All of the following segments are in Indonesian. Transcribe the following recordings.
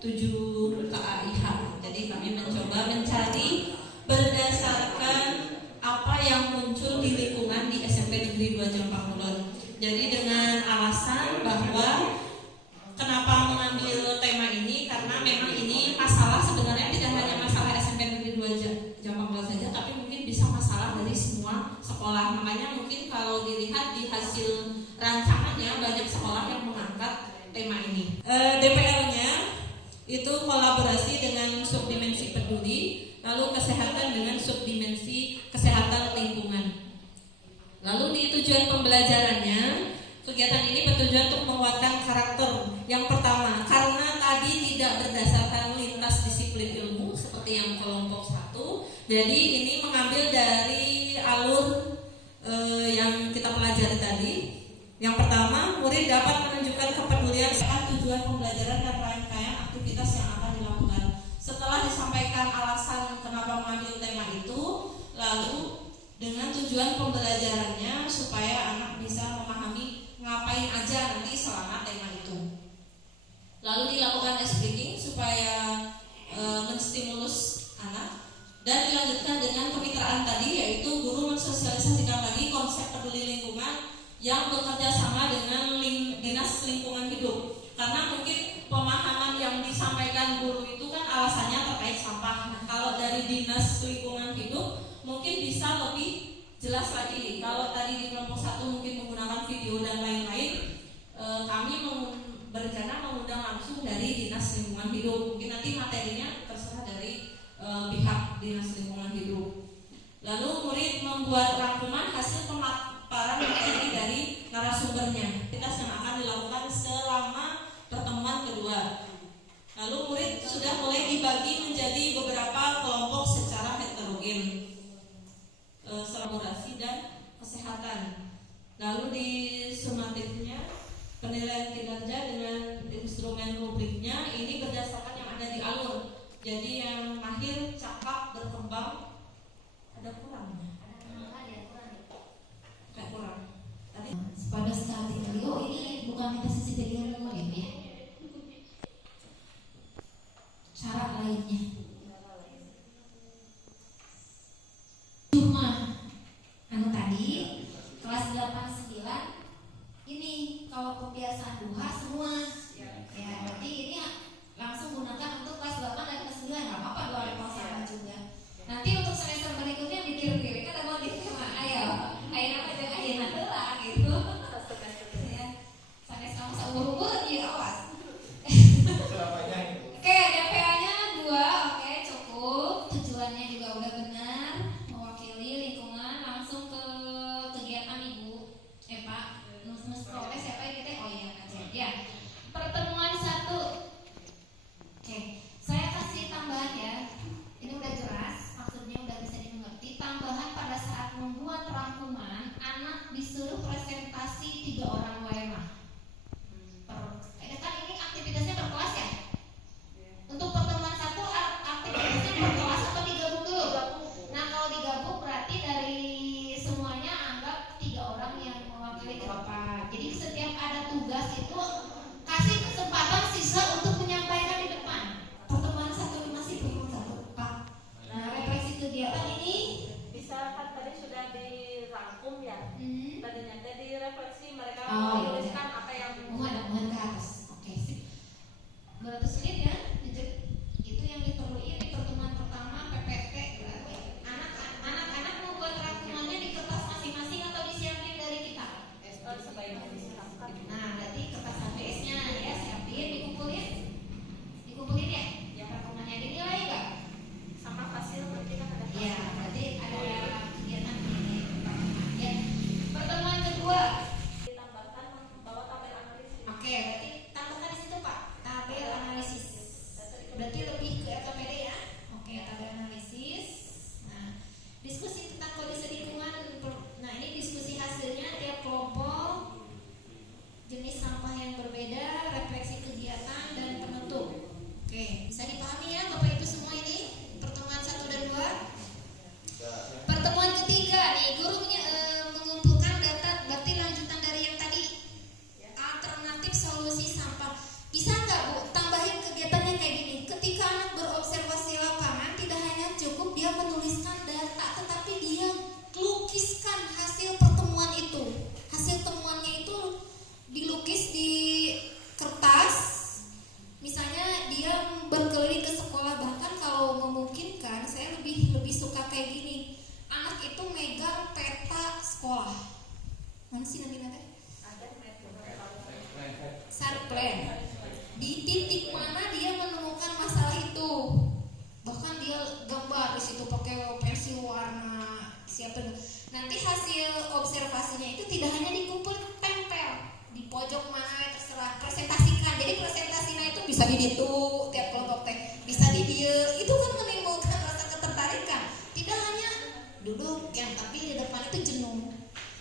7 KAIH. Jadi kami mencoba mencari berdasarkan apa yang muncul di lingkungan di SMP Negeri 2 Jampak Kulon. Jadi dengan alasan bahwa kenapa mengambil tema ini, karena memang ini masalah sebenarnya tidak hanya masalah SMP Negeri 2 Jampak Kulon saja, tapi mungkin bisa masalah dari semua sekolah. Makanya mungkin kalau dilihat di hasil rancangannya banyak sekolah yang mengangkat tema ini. DPL-nya itu kolaborasi dengan subdimensi peduli, lalu kesehatan dengan subdimensi kesehatan lingkungan. Lalu di tujuan pembelajarannya, kegiatan ini bertujuan untuk menguatkan karakter. Yang pertama, karena tadi tidak berdasarkan lintas disiplin ilmu seperti yang kelompok 1, jadi ini mengambil dari alur yang kita pelajari tadi. Yang pertama, murid dapat menunjukkan kepedulian soal tujuan pembelajaran dan rangkaian aktivitas yang akan dilakukan. Setelah disampaikan alasan kenapa mengambil tema itu, lalu dengan tujuan pembelajarannya supaya anak bisa memahami ngapain aja nanti selama tema itu. Lalu dilakukan ice breaking supaya menstimulus anak, dan dilanjutkan dengan kemitraan tadi, yaitu guru mensosialisasikan lagi konsep peduli lingkungan yang bekerja sama dengan dinas lingkungan hidup. Karena mungkin pemahaman yang disampaikan guru itu kan alasannya terkait sampah. Nah, kalau dari dinas lingkungan hidup mungkin bisa lebih jelas lagi. Kalau tadi di kelompok 1 mungkin menggunakan video dan lain-lain, kami berencana mengundang langsung dari dinas lingkungan hidup. Mungkin nanti materinya terserah dari pihak dinas lingkungan hidup. Lalu murid membuat rangkuman hasil pemaparan materi dari narasumbernya. Aktivitas yang akan dilakukan selama pertemuan kedua. Lalu murid sudah mulai dibagi menjadi beberapa kelompok secara heterogen, kolaborasi dan kesehatan. Lalu di sumatifnya, penilaian kinerja dengan instrumen rubriknya ini berdasarkan yang ada di alur. Jadi yang mahir, cakap, berkembang, ada kurangnya. Kayak kurang. Tadi pada saat itu ini bukan kita sisi pilihan murid ya. Cara lainnya. Cuma tadi kelas 8-9 ini kalau kebiasaan duha semua. Ya, berarti ini langsung gunakan untuk kelas 8 dan kelas 9. Enggak apa-apa dua hari sama juga. Nanti untuk semester berikutnya mikir-mikir kan ada di tema ayo apa aja ayeuna heula gitu. Ya. Sampai kamu saumur-umur ya awas. Oke, DPA-nya 2, oke cukup. Tujuannya juga udah benar, mewakili lingkungan. Langsung ke kegiatan Ibu. Pak, proses siapa yang kita? Oh iya, ya. Pertemuan 1. Oke, saya kasih tambahan ya. Ini udah jelas maksudnya side plan. Di titik mana dia menemukan masalah itu. Bahkan dia gambar di situ pakai pensil warna siapa. Nanti hasil observasinya itu tidak hanya dikumpul tempel di pojok mana terserah, presentasikan. Jadi presentasinya itu bisa di ditu tiap kelompok teh, bisa di dia. Itu kan menimbulkan rasa ketertarikan. Tidak hanya duduk yang tapi di depan itu jenuh.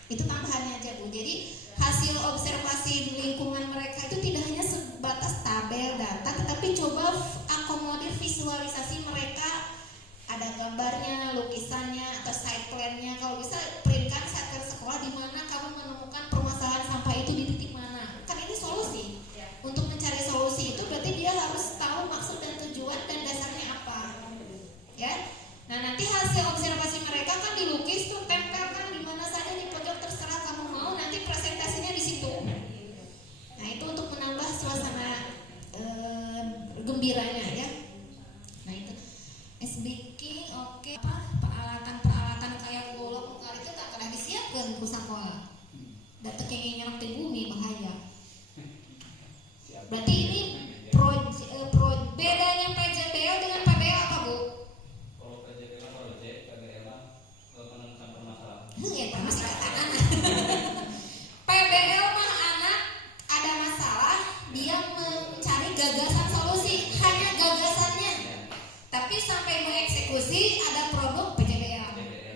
Itu tambahannya aja Bu. Jadi hasil observasi di lingkungan mereka itu tidak hanya sebatas tabel data, tetapi coba akomodir visualisasi mereka, ada gambarnya, lukisannya, atau side plan-nya. Kalau bisa printkan saat ke sekolah di mana kamu menemukan permasalahan sampah itu di titik mana. Kan ini solusi. Untuk mencari solusi itu berarti dia harus tahu maksud dan tujuan dan dasarnya apa. Ya. Nah, nanti hasil observasi mereka kan dilukis tuh, tempelkan di mana saja di pojok terserah kamu mau, nanti presentasinya di situ. Nah, itu untuk menambah suasana gembiranya ya. Nah, itu SBK oke. Apa peralatan kayak golok kali itu tak kena disiapkan ku sakola. Data kenging di bumi bahaya. Berarti ini bedanya PJBL dengan PBL apa Bu? Kalau PJBL project, PBL penentuan permasalahan. Ya, masih katakan. PBL mah anak ada masalah, dia mencari gagasan solusi, hanya gagasannya. Tapi sampai mengeksekusi ada produk PJBL.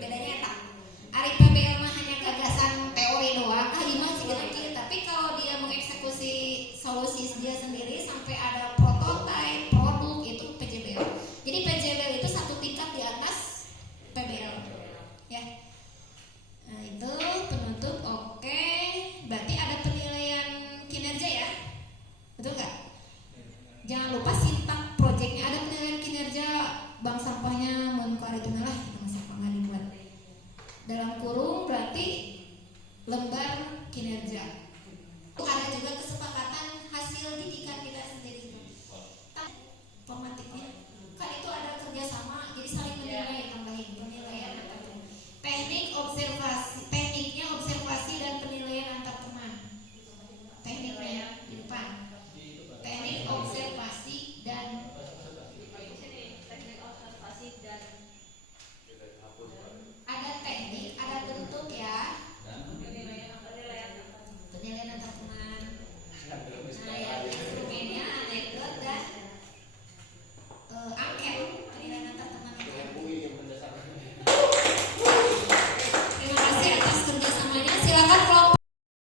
Bedanya tak. Ari PBL mah hanya gagasan teori doang. Gimana sih kira-kira? Tapi kalau dia mengeksekusi solusi dia sendiri sampai ada prototipe produk itu PJBL. Jadi PJBL itu satu tingkat di atas PBL. Ya. Nah, itu penutup oke. Berarti ada penilaian kinerja ya? Betul nggak? Jangan lupa sintak proyeknya ada penilaian kinerja bank sampahnya menukar itu lah bank sampah nggak dibuat dalam kurung berarti lembar kinerja. Ada juga kesepakatan hasil didikan kita sendiri. Formatiknya